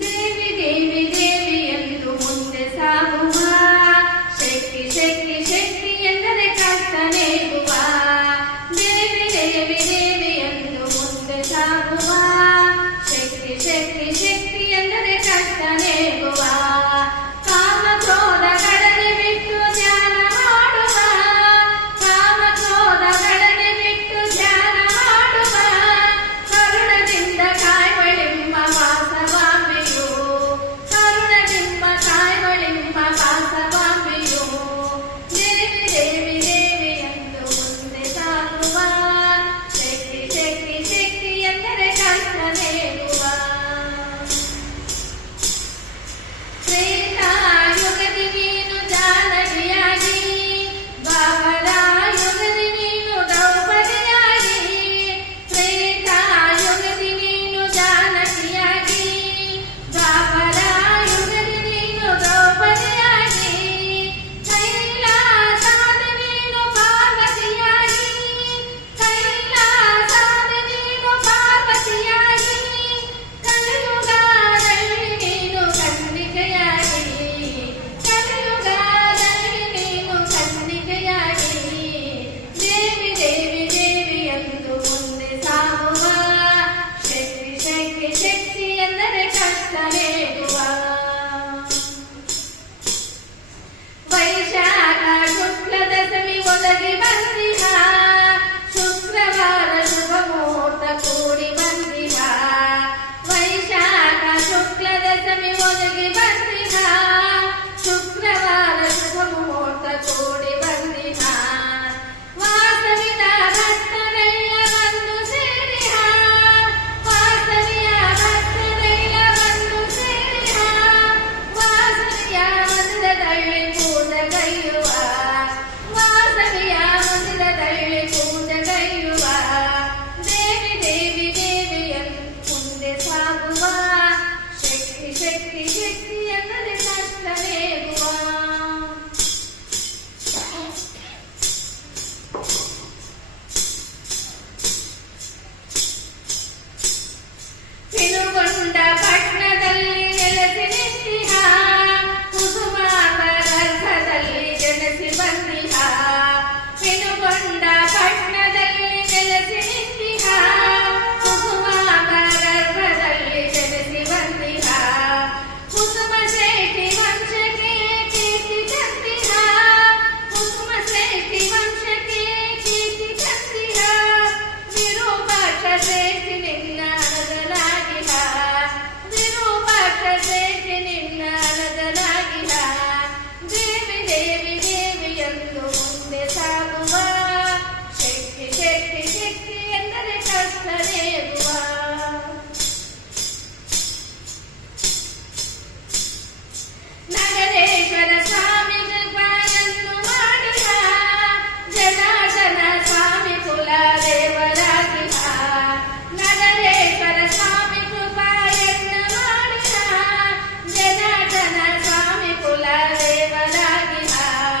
ದೇವಿ ದೇವಿ ದೇವಿ ಎಂದು ಮುಂದೆ ಸಾಗುವ, ಶಕ್ತಿ ಶಕ್ತಿ ಶಕ್ತಿ ಎಂದರೆ ಕಷ್ಟ ನೀಗುವ. ದೇವಿ ದೇವಿ ದೇವಿ ಎಂದು ಮುಂದೆ ಸಾಗುವ, ಶಕ್ತಿ ಶಕ್ತಿ ಶಕ್ತಿ ಎಂದರೆ ಕಷ್ಟ ನೀಗುವ. ಕಾಮ ಕ್ರೋಧಗಳನ್ನೇ ಬಿಟ್ಟು ಧ್ಯಾನ ಮಾಡುವ, ಕಾಮ ಕ್ರೋಧಗಳನ್ನೇ ಬಿಟ್ಟು ಧ್ಯಾನ ಮಾಡುವ. ಕರುಣದಿಂದ ಕಾಯ್ವಳೆಂಬ ವಾಸವಾಂಬೆಯು, ಕರುಣದಿಂದ ಕಾಯ್ವಳೆಂಬ ವಾಸವಾಂಬೆಯು. ದೇವಿ ದೇವಿ ದೇವಿ ಎಂದು ಮುಂದೆ ಸಾಗುವ, ಶಕ್ತಿ ಶಕ್ತಿ ಶಕ್ತಿ ಎಂದರೆ ಕಷ್ಟ ನೀಗುವ. ತ್ರೇತಾಯುಗದಿ ನೀನು ಜಾನಕಿಯಾಗಿ, ದ್ವಾಪರ ಯುಗದಿ ನೀನು ದ್ರೌಪದಿಯಾಗಿ. ತ್ರೇತಾಯುಗದಿ ನೀನು ಜಾನಕಿಯಾಗಿ, ದ್ವಾಪರ ಯುಗದಿ ನೀನು ದ್ರೌಪದಿಯಾಗಿ. ಕೈಲಾಸದಿ ನೀನು ಪಾರ್ವತಿಯಾಗಿ, ಕೈಲಾಸದಿ ನೀನು ಪಾರ್ವತಿಯಾಗಿ. ಕಲಿಯುಗದಲ್ಲಿ ನೀನು ಕನ್ನಿಕೆಯಾಗಿ, ಕಲಿಯುಗದಲ್ಲಿ ನೀನು ಕನ್ನಿಕೆಯಾಗಿ. ದೇವಿ ದೇವಿ ದೇವಿ ಎಂದು ಮುಂದೆ ಸಾಗುವ, ಶಕ್ತಿ ಶಕ್ತಿ ಶಕ್ತಿ ಎಂದರೆ ಕಷ್ಟ ನೀಗುವ. ವೈಶಾಖ ಶುಕ್ಲ ದಶಮಿ ಒದಗಿ ಬಂದಿಹ, ಶುಕ್ರವಾರ ಶುಭ ಮುಹೂರ್ತ ಕೂಡಿ ಬಂದಿಹ. ವೈಶಾಖ ಶುಕ್ಲ ದಶಮಿ ಒದಗಿ ಬಂದಿಹ, ಶುಕ್ರವಾರ ಶುಭ ಮುಹೂರ್ತ ಕೂಡಿ ಬಂದಿಹ. ವಾಸವಿದ ಭಕ್ತರೆಲ್ಲ ಬಂದು ಸೇರಿಹ, ವಾಸವಿಯ ಭಕ್ತರೆಲ್ಲ ಬಂದು ಸೇರಿಹ. ವಾಸವಿಯ ಮಂದಿರದಲ್ಲಿ ಪೂಜೆಗೈಯುವ, ವಾಸವಿಯ ಮಂದಿರದಲ್ಲಿ ಪೂಜೆಗೈಯುವ. ದೇವಿ ದೇವಿ ದೇವಿ ಎಂದು ಮುಂದೆ ಸಾಗುವ, ಶಕ್ತಿ ಶಕ್ತಿ ಶಕ್ತಿ ಎಂದರೆ ಕಷ್ಟ ನೀಗುವ.